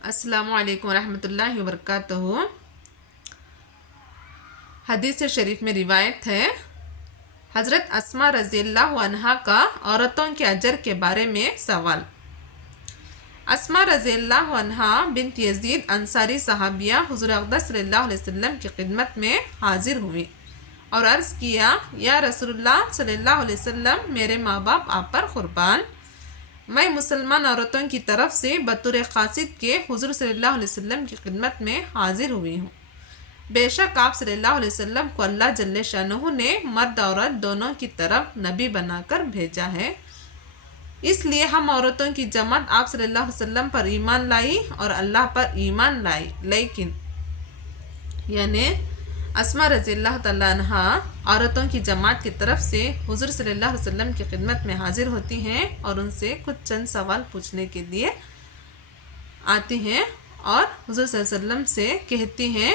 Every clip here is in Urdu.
السلام علیکم ورحمۃ اللہ وبرکاتہ۔ حدیث شریف میں روایت ہے، حضرت اسماء رضی اللہ عنہا کا عورتوں کے اجر کے بارے میں سوال۔ اسماء رضی اللہ عنہا بنت یزید انصاری صحابیہ حضور اقدس صلی اللہ علیہ وسلم کی خدمت میں حاضر ہوئی اور عرض کیا، یا رسول اللہ صلی اللہ علیہ وسلم، میرے ماں باپ آپ پر قربان، میں مسلمان عورتوں کی طرف سے بطور قاصد کے حضور صلی اللہ علیہ وسلم کی خدمت میں حاضر ہوئی ہوں۔ بے شک آپ صلی اللہ علیہ وسلم کو اللہ جل شانہ نے مرد عورت دونوں کی طرف نبی بنا کر بھیجا ہے، اس لیے ہم عورتوں کی جماعت آپ صلی اللہ علیہ وسلم پر ایمان لائی اور اللہ پر ایمان لائی، لیکن یعنی اسماء رضی اللہ تعالیٰ عنہا عورتوں کی جماعت کی طرف سے حضور صلی اللہ علیہ وسلم کی خدمت میں حاضر ہوتی ہیں اور ان سے کچھ چند سوال پوچھنے کے لیے آتی ہیں اور حضور صلی اللہ علیہ وسلم سے کہتی ہیں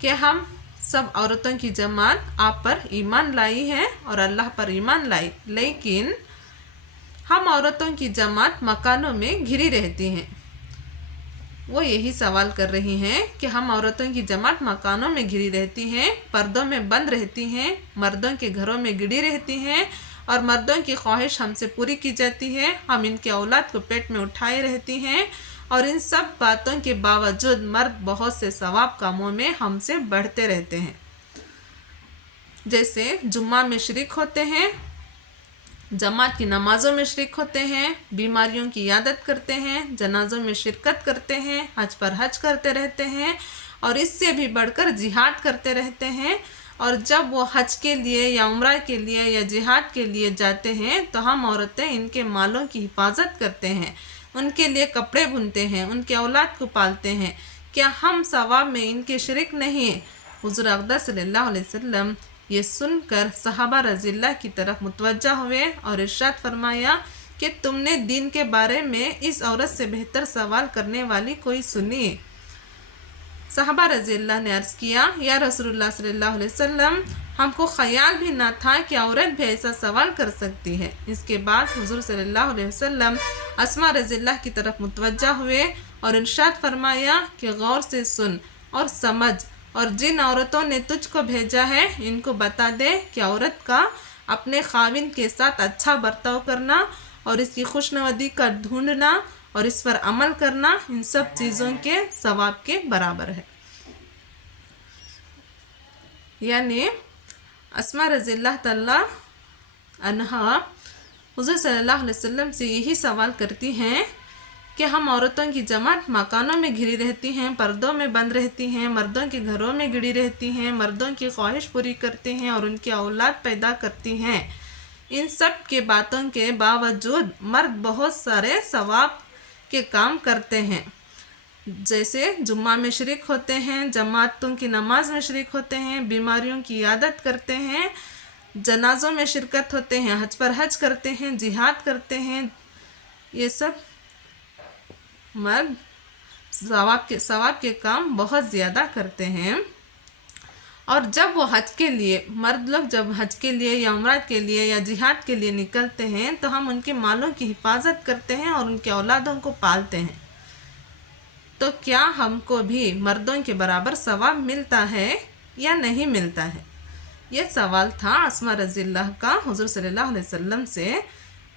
کہ ہم سب عورتوں کی جماعت آپ پر ایمان لائی ہے اور اللہ پر ایمان لائی، لیکن ہم عورتوں کی جماعت مکانوں میں گھری رہتی ہیں۔ وہ یہی سوال کر رہی ہیں کہ ہم عورتوں کی جماعت مکانوں میں گھری رہتی ہیں، پردوں میں بند رہتی ہیں، مردوں کے گھروں میں گڑی رہتی ہیں اور مردوں کی خواہش ہم سے پوری کی جاتی ہے، ہم ان کے اولاد کو پیٹ میں اٹھائے رہتی ہیں اور ان سب باتوں کے باوجود مرد بہت سے ثواب کاموں میں ہم سے بڑھتے رہتے ہیں، جیسے جمعہ میں شریک ہوتے ہیں، جماعت کی نمازوں میں شریک ہوتے ہیں، بیماریوں کی عیادت کرتے ہیں، جنازوں میں شرکت کرتے ہیں، حج پر حج کرتے رہتے ہیں اور اس سے بھی بڑھ کر جہاد کرتے رہتے ہیں، اور جب وہ حج کے لیے یا عمرہ کے لیے یا جہاد کے لیے جاتے ہیں تو ہم عورتیں ان کے مالوں کی حفاظت کرتے ہیں، ان کے لیے کپڑے بنتے ہیں، ان کے اولاد کو پالتے ہیں، کیا ہم ثواب میں ان کے شریک نہیں؟ حضور اقدس صلی اللہ علیہ وسلم یہ سن کر صحابہ رضی اللہ کی طرف متوجہ ہوئے اور ارشاد فرمایا کہ تم نے دین کے بارے میں اس عورت سے بہتر سوال کرنے والی کوئی سنی؟ صحابہ رضی اللہ نے عرض کیا، یا رسول اللہ صلی اللہ علیہ وسلم، ہم کو خیال بھی نہ تھا کہ عورت بھی ایسا سوال کر سکتی ہے۔ اس کے بعد حضور صلی اللہ علیہ وسلم اسماء رضی اللہ کی طرف متوجہ ہوئے اور ارشاد فرمایا کہ غور سے سن اور سمجھ، اور جن عورتوں نے تجھ کو بھیجا ہے ان کو بتا دے کہ عورت کا اپنے خاوند کے ساتھ اچھا برتاؤ کرنا اور اس کی خوشنودی کا ڈھونڈنا اور اس پر عمل کرنا ان سب چیزوں کے ثواب کے برابر ہے۔ یعنی اسماء رضی اللہ تعالی عنہا حضور صلی اللہ علیہ وسلم سے یہی سوال کرتی ہیں کہ ہم عورتوں کی جماعت مکانوں میں گھری رہتی ہیں، پردوں میں بند رہتی ہیں، مردوں کے گھروں میں گڑی رہتی ہیں، مردوں کی خواہش پوری کرتے ہیں اور ان کی اولاد پیدا کرتی ہیں، ان سب کے باتوں کے باوجود مرد بہت سارے ثواب کے کام کرتے ہیں، جیسے جمعہ میں شریک ہوتے ہیں، جماعتوں کی نماز میں شریک ہوتے ہیں، بیماریوں کی عیادت کرتے ہیں، جنازوں میں شرکت ہوتے ہیں، حج پر حج کرتے ہیں، جہاد کرتے ہیں، یہ سب مرد ثواب کے کام بہت زیادہ کرتے ہیں۔ اور جب وہ حج کے لیے مرد لوگ جب حج کے لیے یا عمرہ کے لیے یا جہاد کے لیے نکلتے ہیں تو ہم ان کے مالوں کی حفاظت کرتے ہیں اور ان کے اولادوں کو پالتے ہیں، تو کیا ہم کو بھی مردوں کے برابر ثواب ملتا ہے یا نہیں ملتا ہے؟ یہ سوال تھا اسماء رضی اللہ کا حضور صلی اللہ علیہ وسلم سے۔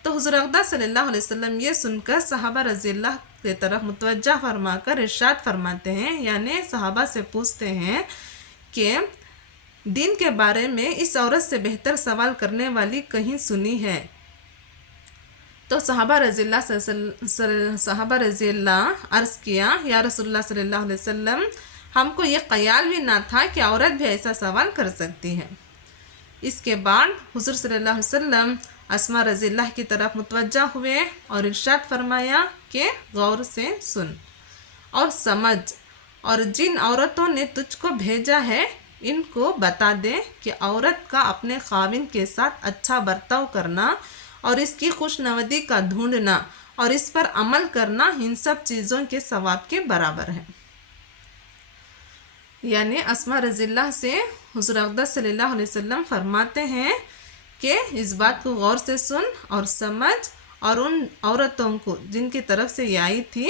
تو حضور اقدس صلی اللہ علیہ وسلم یہ سن کر صحابہ رضی اللہ کی طرف متوجہ فرما کر ارشاد فرماتے ہیں، یعنی صحابہ سے پوچھتے ہیں کہ دین کے بارے میں اس عورت سے بہتر سوال کرنے والی کہیں سنی ہے؟ تو صحابہ رضی اللہ عرض کیا، یا رسول اللہ صلی اللہ علیہ وسلم، ہم کو یہ خیال بھی نہ تھا کہ عورت بھی ایسا سوال کر سکتی ہے۔ اس کے بعد حضور صلی اللہ علیہ وسلم اسماء رضی اللہ کی طرف متوجہ ہوئے اور ارشاد فرمایا کہ غور سے سن اور سمجھ، اور جن عورتوں نے تجھ کو بھیجا ہے ان کو بتا دے کہ عورت کا اپنے خاوند کے ساتھ اچھا برتاؤ کرنا اور اس کی خوشنودی کا ڈھونڈنا اور اس پر عمل کرنا ان سب چیزوں کے ثواب کے برابر ہے۔ یعنی اسماء رضی اللہ سے حضور اقدس صلی اللہ علیہ وسلم فرماتے ہیں کہ اس بات کو غور سے سن اور سمجھ، اور ان عورتوں کو جن کی طرف سے یہ آئی تھی